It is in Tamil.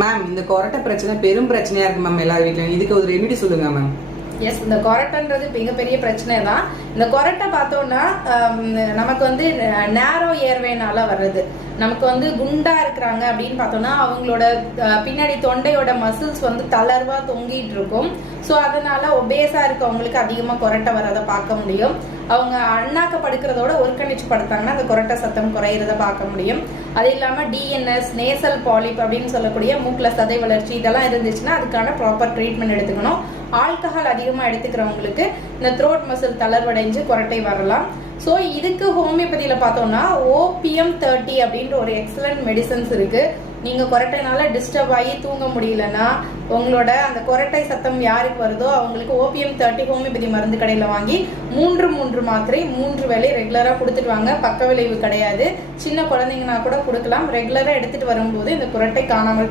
மேம் இந்த கொரட்டை பிரச்சனை பெரும் பிரச்சனையா இருக்கு மேம் எல்லா வீட்லயும். இதுக்கு ஒரு ரெமிடி சொல்லுங்க மேம் எஸ் இந்த கொரட்டைன்றது மிகப்பெரிய பிரச்சனை தான் இந்த கொரட்டை பார்த்தோன்னா நமக்கு வந்து நேரோ ஏர்வேனால வர்றது. நமக்கு வந்து குண்டா இருக்கிறாங்க அப்படின்னு பார்த்தோம்னா அவங்களோட பின்னாடி தொண்டையோட மசில்ஸ் வந்து தளர்வா தொங்கிட்டு இருக்கும். ஸோ அதனால ஒபேஸா இருக்கவங்களுக்கு அதிகமாக கொரட்டை வராத பார்க்க முடியும். அவங்க அண்ணாக்க படுக்கிறதோட ஒருக்கணிச்சு படுத்தாங்கன்னா அந்த கொரட்டை சத்தம் குறையிறத பார்க்க முடியும். அது இல்லாமல் டிஎன்எஸ் நேசல் பாலிப் அப்படின்னு சொல்லக்கூடிய மூக்கில் சதை வளர்ச்சி இதெல்லாம் இருந்துச்சுன்னா அதுக்கான ப்ராப்பர் ட்ரீட்மெண்ட் எடுத்துக்கணும். ஆல்கஹால் அதிகமாக எடுத்துக்கிறவங்களுக்கு இந்த த்ரோட் மசில் தளர்வடைஞ்சு குரட்டை வரலாம். ஸோ இதுக்கு ஹோமியோபதியில் பார்த்தோம்னா ஓபிஎம் தேர்ட்டி அப்படின்ற ஒரு எக்ஸலண்ட் மெடிசன்ஸ் இருக்கு. நீங்க கொரட்டைனால டிஸ்டர்ப் ஆகி தூங்க முடியலன்னா உங்களோட அந்த கொரட்டை சத்தம் யாருக்கு வருதோ அவங்களுக்கு ஓபிஎம் தேர்ட்டி ஹோமியோபதி மருந்து கடையில் வாங்கி மூன்று மூன்று மாத்திரை மூன்று வேலை ரெகுலராக கொடுத்துட்டு வாங்க. பக்க விளைவு கிடையாது. சின்ன குழந்தைங்கன்னா கூட கொடுக்கலாம். ரெகுலராக எடுத்துட்டு வரும்போது இந்த குரட்டை காணாமல்